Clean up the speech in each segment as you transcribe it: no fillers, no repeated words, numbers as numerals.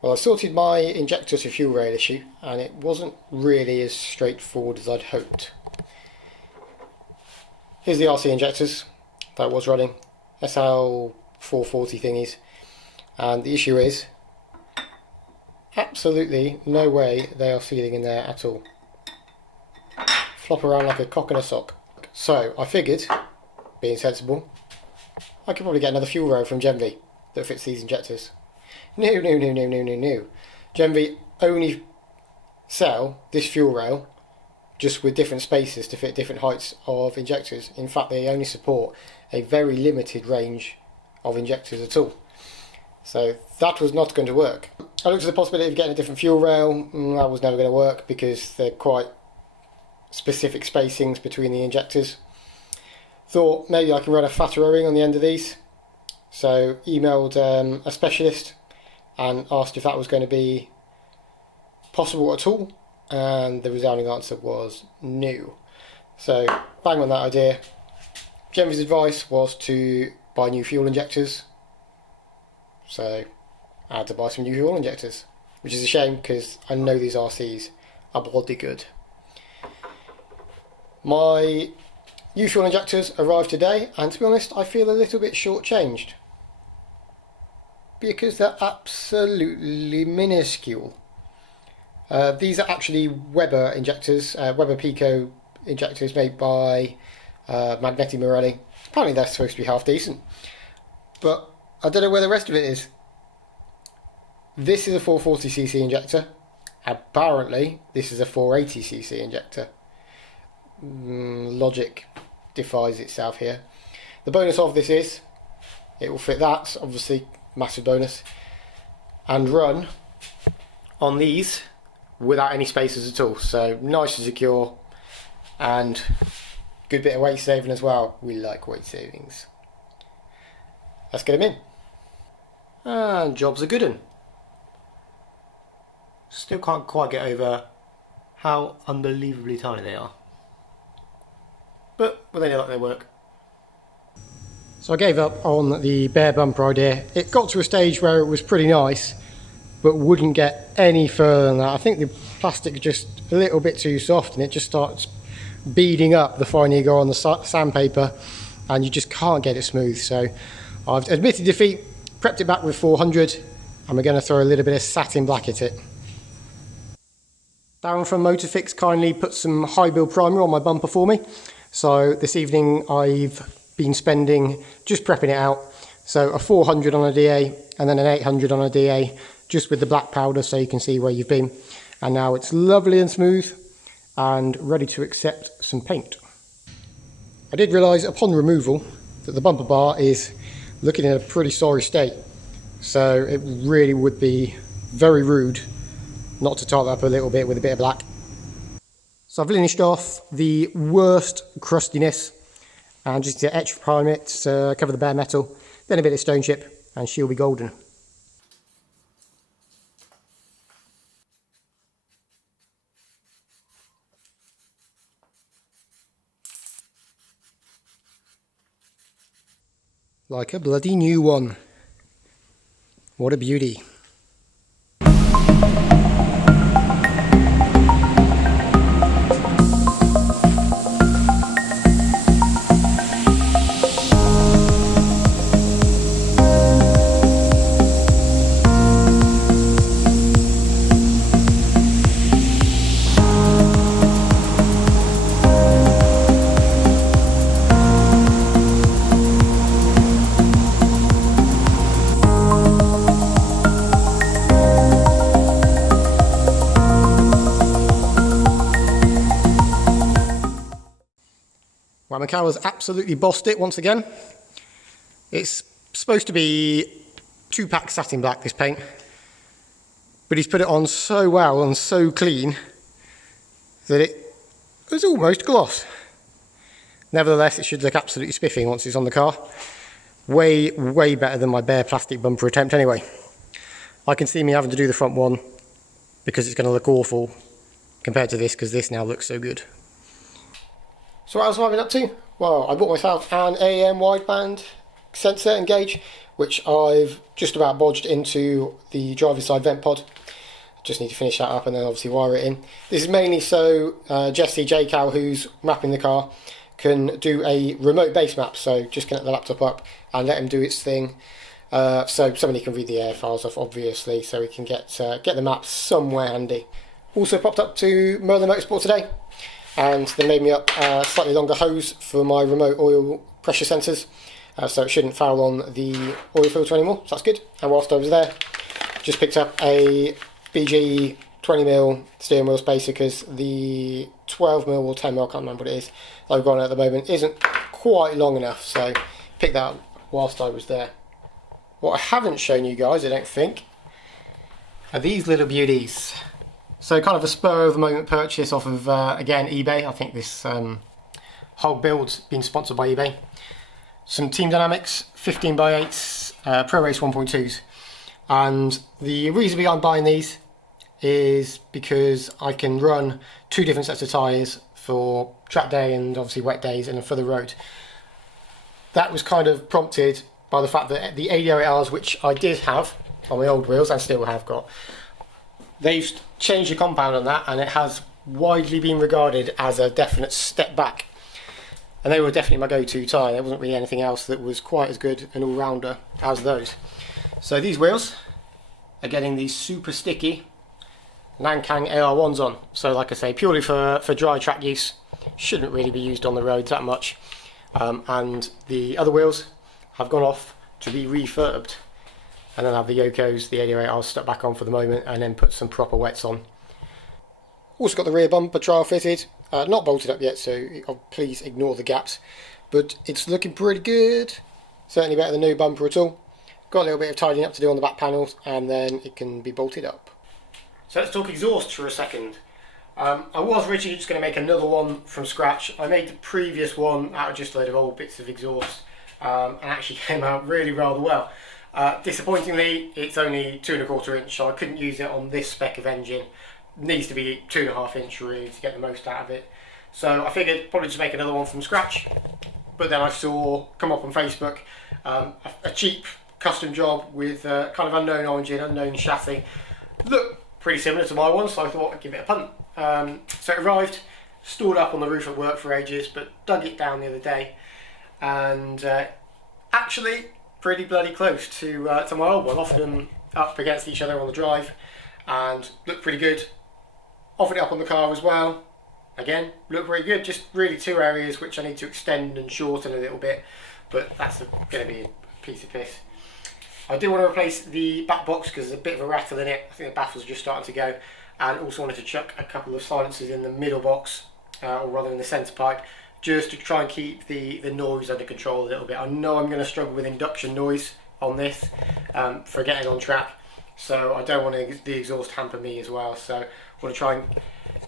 Well, I sorted my injector to fuel rail issue, and it wasn't really as straightforward as I'd hoped. Here's the RC injectors that was running, SL440 thingies, and the issue is absolutely no way they are sealing in there at all. Flop around like a cock in a sock. So I figured, being sensible, I could probably get another fuel rail from Genvi that fits these injectors. No. Genvi only sell this fuel rail just with different spaces to fit different heights of injectors. In fact, they only support a very limited range of injectors at all. So that was not going to work. I looked at the possibility of getting a different fuel rail. That was never going to work because they're quite specific spacings between the injectors. Thought maybe I can run a fatter O-ring on the end of these. So emailed a specialist and asked if that was going to be possible at all, and the resounding answer was no. So bang on that idea. Genvi's advice was to buy new fuel injectors, so I had to buy some new fuel injectors, which is a shame because I know these RCs are bloody good. My new fuel injectors arrived today, and to be honest I feel a little bit shortchanged because they're absolutely minuscule. These are actually Weber injectors, Weber Pico injectors made by Magneti Marelli. Apparently they're supposed to be half decent, but I don't know where the rest of it is. This is a 440cc injector. Apparently this is a 480cc injector. Logic defies itself here. The bonus of this is it will fit that, obviously massive bonus, and run on these without any spacers at all. So nice and secure and good bit of weight saving as well. We like weight savings. Let's get them in. And job's a good one. Still can't quite get over how unbelievably tiny they are. But well, they know that they work. So I gave up on the bare bumper idea. It got to a stage where it was pretty nice, but wouldn't get any further than that. I think the plastic is just a little bit too soft and it just starts beading up the fine you go on the sandpaper and you just can't get it smooth. So I've admitted defeat, prepped it back with 400, and we're going to throw a little bit of satin black at it. Darren from Motorfix kindly put some high build primer on my bumper for me. So this evening I've been spending just prepping it out. So a 400 on a DA and then an 800 on a DA, just with the black powder so you can see where you've been. And now it's lovely and smooth and ready to accept some paint. I did realise upon removal that the bumper bar is looking in a pretty sorry state. So it really would be very rude not to top that up a little bit with a bit of black. So I've finished off the worst crustiness and just to etch prime it, cover the bare metal, then a bit of stone chip and she'll be golden. Like a bloody new one. What a beauty. Well, Macau's absolutely bossed it once again. It's supposed to be 2-pack satin black, this paint, but he's put it on so well and so clean that it was almost gloss. Nevertheless, it should look absolutely spiffing once it's on the car. Way, way better than my bare plastic bumper attempt anyway. I can see me having to do the front one because it's going to look awful compared to this, because this now looks so good. So what else have I been up to? Well, I bought myself an AEM wideband sensor and gauge, which I've just about bodged into the driver's side vent pod. Just need to finish that up and then obviously wire it in. This is mainly so Jesse JCal, who's mapping the car, can do a remote base map. So just connect the laptop up and let him do its thing. So somebody can read the air files off, obviously, so we can get the maps somewhere handy. Also popped up to Merlin Motorsport today, and they made me up a slightly longer hose for my remote oil pressure sensors, so it shouldn't foul on the oil filter anymore, so that's good. And whilst I was there, just picked up a BG 20mm steering wheel spacer, because the 12mm or 10mm, I can't remember what it is, that I've got on at the moment isn't quite long enough, so picked that up whilst I was there. What I haven't shown you guys, I don't think, are these little beauties. So kind of a spur of the moment purchase off of, again, eBay. I think this whole build's been sponsored by eBay. Some Team Dynamics 15x8s Pro Race 1.2s. And the reason behind buying these is because I can run 2 different sets of tyres for track day and obviously wet days and for the road. That was kind of prompted by the fact that the 88Rs, which I did have on my old wheels and still have got, they've changed the compound on that, and it has widely been regarded as a definite step back. And they were definitely my go-to tyre. There wasn't really anything else that was quite as good an all-rounder as those. So these wheels are getting these super sticky Lancang AR1s on. So like I say, purely for dry track use. Shouldn't really be used on the roads that much. And the other wheels have gone off to be refurbed. And then have the Yokos, the 88Rs stuck back on for the moment, and then put some proper wets on. Also got the rear bumper trial fitted, not bolted up yet, so please ignore the gaps, but it's looking pretty good. Certainly better than no bumper at all. Got a little bit of tidying up to do on the back panels, and then it can be bolted up. So let's talk exhaust for a second. I was originally just going to make another one from scratch. I made the previous one out of just a load of old bits of exhaust, and actually came out really rather well. Disappointingly, it's only 2¼ inch, so I couldn't use it on this spec of engine. It needs to be 2.5 inch really to get the most out of it. So I figured probably just make another one from scratch. But then I saw come up on Facebook a cheap custom job with kind of unknown origin, unknown chassis. Looked pretty similar to my one, so I thought I'd give it a punt. So it arrived, stored up on the roof at work for ages, but dug it down the other day, and actually pretty bloody close to my old one. Offered them up against each other on the drive and looked pretty good. Offered it up on the car as well. Again, looked pretty good. Just really 2 areas which I need to extend and shorten a little bit, but that's going to be a piece of piss. I do want to replace the back box because there's a bit of a rattle in it. I think the baffles are just starting to go, and also wanted to chuck a couple of silencers in the middle box, or rather in the centre pipe, just to try and keep the noise under control a little bit. I know I'm going to struggle with induction noise on this for getting on track, so I don't want the exhaust hamper me as well. So I want to try and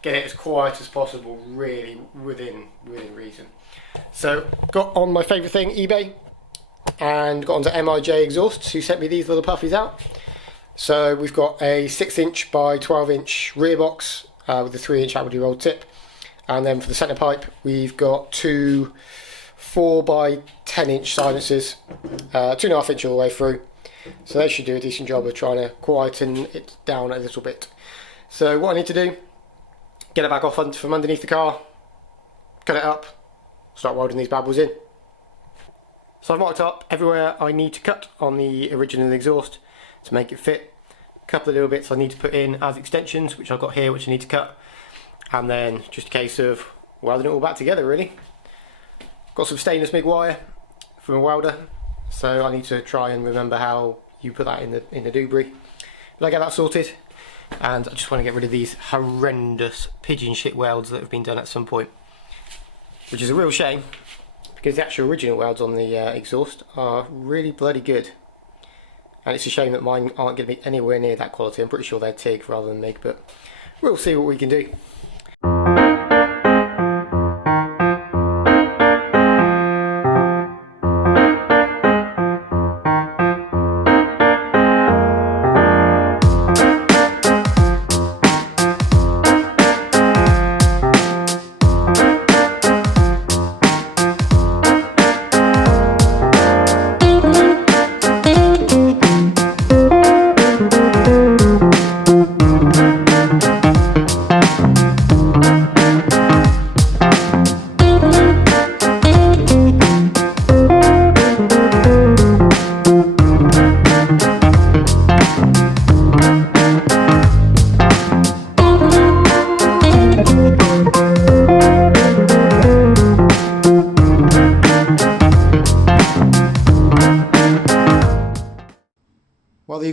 get it as quiet as possible, really within reason. So got on my favourite thing, eBay, and got onto MIJ Exhausts, who sent me these little puffies out. So we've got a 6" by 12" rear box with a 3" outwardly rolled tip. And then for the centre pipe, we've got 2 4 by 10" silencers, 2.5 inch all the way through. So they should do a decent job of trying to quieten it down a little bit. So what I need to do, get it back off from underneath the car, cut it up, start welding these bad boys in. So I've marked up everywhere I need to cut on the original exhaust to make it fit. A couple of little bits I need to put in as extensions, which I've got here, which I need to cut. And then just a case of welding it all back together really. Got some stainless MIG wire from a welder, so I need to try and remember how you put that in the doobry. But I get that sorted, and I just want to get rid of these horrendous pigeon shit welds that have been done at some point, which is a real shame because the actual original welds on the exhaust are really bloody good, and it's a shame that mine aren't going to be anywhere near that quality. I'm pretty sure they're TIG rather than MIG, but we'll see what we can do.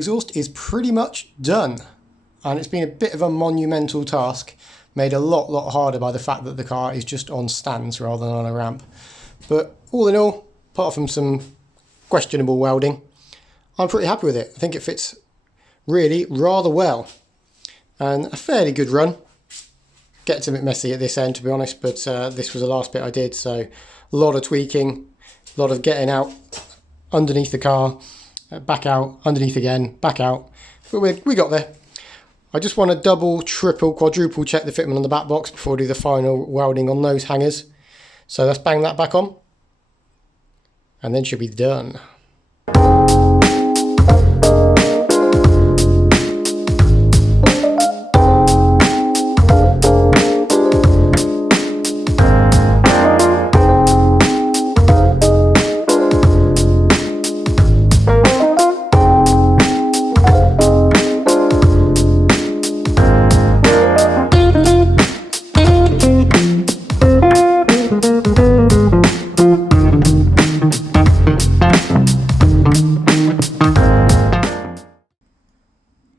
exhaust is pretty much done, and it's been a bit of a monumental task, made a lot harder by the fact that the car is just on stands rather than on a ramp. But all in all, apart from some questionable welding, I'm pretty happy with it. I think it fits really rather well, and a fairly good run. Gets a bit messy at this end, to be honest, but this was the last bit I did, so a lot of tweaking, a lot of getting out underneath the car, back out, underneath again, back out, but we got there. I just want to double, triple, quadruple check the fitment on the back box before I do the final welding on those hangers. So let's bang that back on, and then she'll be done.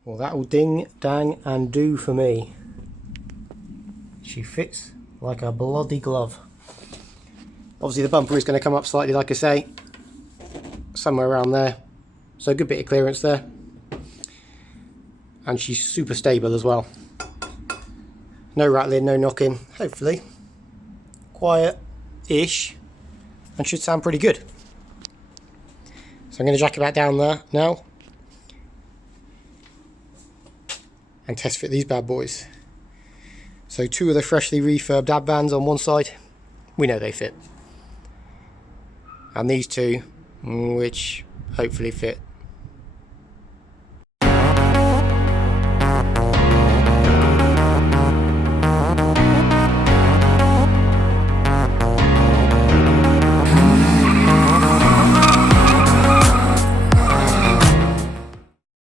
Well, that will ding, dang and do for me. She fits like a bloody glove. Obviously the bumper is going to come up slightly, like I say, somewhere around there. So a good bit of clearance there. And she's super stable as well. No rattling, no knocking, hopefully. Quiet-ish. And should sound pretty good. So I'm going to jack it back down there now. And test fit these bad boys. So 2 of the freshly refurbed Advans on one side, we know they fit. And these 2, which hopefully fit